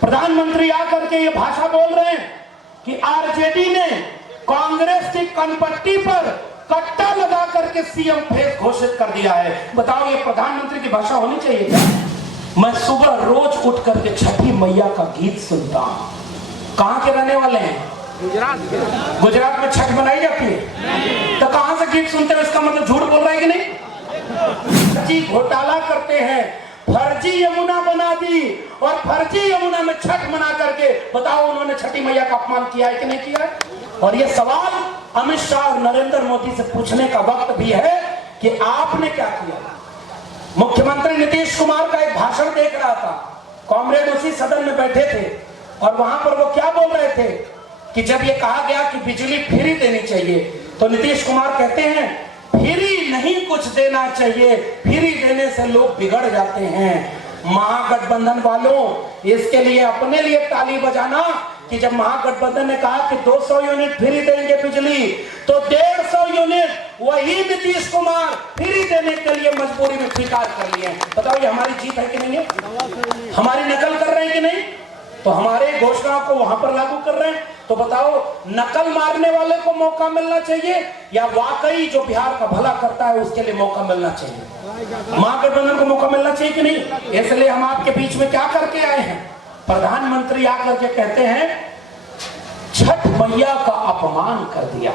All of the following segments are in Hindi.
प्रधानमंत्री आकर के ये भाषा बोल रहे हैं कि आरजेडी ने कांग्रेस की कनपट्टी पर कट्टा लगा करके सीएम फेस घोषित कर दिया है। बताओ ये प्रधानमंत्री की भाषा होनी चाहिए क्या? मैं सुबह रोज उठ करके छठी मैया का गीत सुनता हूं। कहां के रहने वाले हैं? गुजरात में छठ मनाई जाती है, तो कहां से गीत सुनते हैं? इसका मतलब झूठ बोल रहा है कि नहीं? जी घोटाला करते हैं, फर्जी यमुना बना दी और फर्जी यमुना में छठ मना करके बताओ उन्होंने छठी मैया का अपमान किया है कि नहीं किया है? और ये सवाल अमित शाह और नरेंद्र मोदी से पूछने का वक्त भी है कि आपने क्या किया। मुख्यमंत्री नीतीश कुमार का एक भाषण देख रहा था, कॉमरेड उसी सदन में बैठे थे और वहां पर वो क्या बोल रहे थे कि जब ये कहा गया कि बिजली फ्री देनी चाहिए तो नीतीश कुमार कहते हैं फ्री नहीं कुछ देना चाहिए, फ्री देने से लोग बिगड़ जाते हैं। महागठबंधन वालों, इसके लिए अपने लिए ताली बजाना कि जब महागठबंधन ने कहा कि 200 यूनिट फ्री देंगे बिजली, तो 150 यूनिट वही नीतीश कुमार फ्री देने के लिए मजबूरी में स्वीकार कर लिए। बताओ ये हमारी जीत है कि नहीं है? हमारी नकल कर रहे हैं कि नहीं? तो हमारे घोषणाओं को वहां पर लागू कर रहे हैं। तो बताओ नकल मारने वाले को मौका मिलना चाहिए या वाकई जो बिहार का भला करता है उसके लिए मौका मिलना चाहिए? महागठबंधन को मौका मिलना चाहिए कि नहीं? इसलिए हम आपके बीच में क्या करके आए हैं? प्रधानमंत्री आकर के कहते हैं छठ मैया का अपमान कर दिया।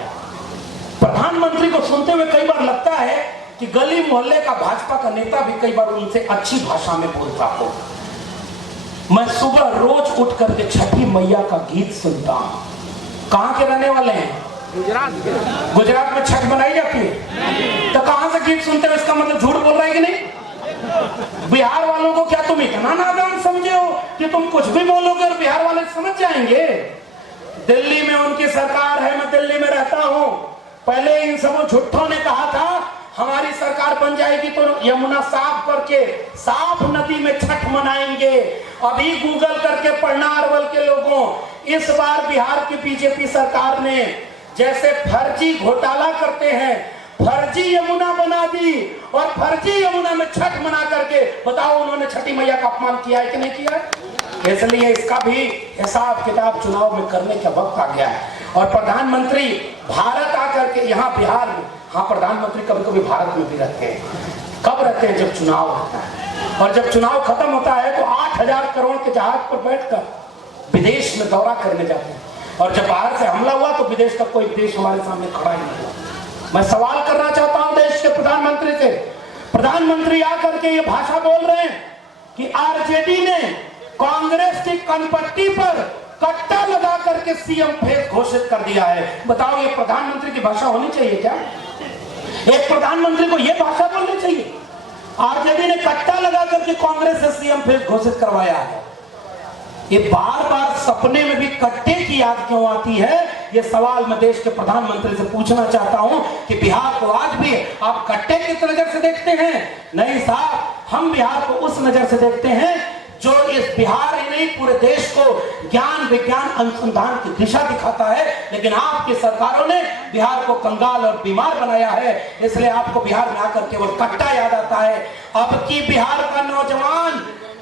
प्रधानमंत्री को सुनते हुए कई बार लगता है कि गली मोहल्ले का भाजपा का नेता भी कई बार उनसे अच्छी भाषा में बोलता हो। मैं सुबह रोज उठ करके छठी मैया का गीत सुनता हूं। कहां के रहने वाले हैं? गुजरात में छठ मनाई जाती है, तो कहां से गीत सुनते हो? इसका मतलब झूठ बोल रहा है कि नहीं? बिहार वालों को क्या तुम इतना नादान समझे हो कि तुम कुछ भी बोलोगे और बिहार वाले समझ जाएंगे? दिल्ली में उनकी सरकार है, मैं दिल्ली में रहता हूं। पहले इन सब झूठों ने कहा था हमारी सरकार बन जाएगी तो यमुना साफ करके साफ नदी में छठ मनाएंगे। अभी गूगल करके पढ़ना अरवल के लोगों, इस बार बिहार की बीजेपी सरकार ने जैसे फर्जी घोटाला करते हैं, फर्जी यमुना बना दी और फर्जी यमुना में छठ मना करके बताओ उन्होंने छठी मैया का अपमान किया है कि नहीं किया है? इसलिए इसका भी हिसाब किताब चुनाव में करने का वक्त आ गया है। और प्रधानमंत्री भारत आकर के यहाँ बिहार में, हाँ प्रधानमंत्री कभी कभी भारत में भी रहते हैं। कब रहते हैं? जब चुनाव होता है, और जब चुनाव खत्म होता है तो 8,000 करोड़ के जहाज पर बैठकर विदेश में दौरा करने जाते हैं। और जब बाहर से हमला हुआ तो विदेश का कोई देश हमारे सामने खड़ा ही नहीं हुआ। मैं सवाल करना चाहता हूं देश के प्रधानमंत्री से। प्रधानमंत्री आकर के ये भाषा बोल रहे हैं कि आरजेडी ने कांग्रेस की कनपट्टी पर कट्टा लगा करके सीएम फेस घोषित कर दिया है। बताओ ये प्रधानमंत्री की भाषा होनी चाहिए क्या? एक प्रधानमंत्री को यह भाषा बोलनी चाहिए? आरजेडी ने कट्टा लगा करके कांग्रेस से सीएम फेस घोषित करवाया है। ये बार बार सपने में भी कट्टे की याद क्यों आती है? ये सवाल मैं देश के प्रधानमंत्री से पूछना चाहता हूं कि बिहार को आज भी आप कट्टे किस नजर से देखते हैं? नहीं साहब, हम बिहार को उस नजर से देखते हैं जो इस बिहार ही नहीं पूरे देश को ज्ञान विज्ञान अनुसंधान की दिशा दिखाता है। लेकिन आपकी सरकारों ने बिहार को कंगाल और बीमार बनाया है, इसलिए आपको बिहार में आकर केवल कट्टा याद आता है। अब की बिहार का नौजवान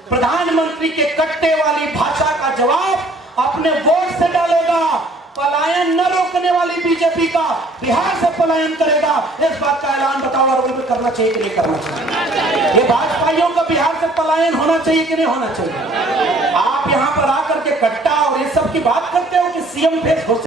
प्रधानमंत्री के कट्टे वाली भाषा का जवाब अपने वोट से डालेगा। पलायन न रोकने वाली बीजेपी का बिहार से पलायन करेगा। इस बात का ऐलान बताओ अरवल में करना चाहिए कि नहीं करना चाहिए? ये भाजपाइयों का बिहार से पलायन होना चाहिए कि नहीं होना चाहिए? आप यहाँ पर आकर के कट्टा और ये सब की बात करते हो कि सीएम फेस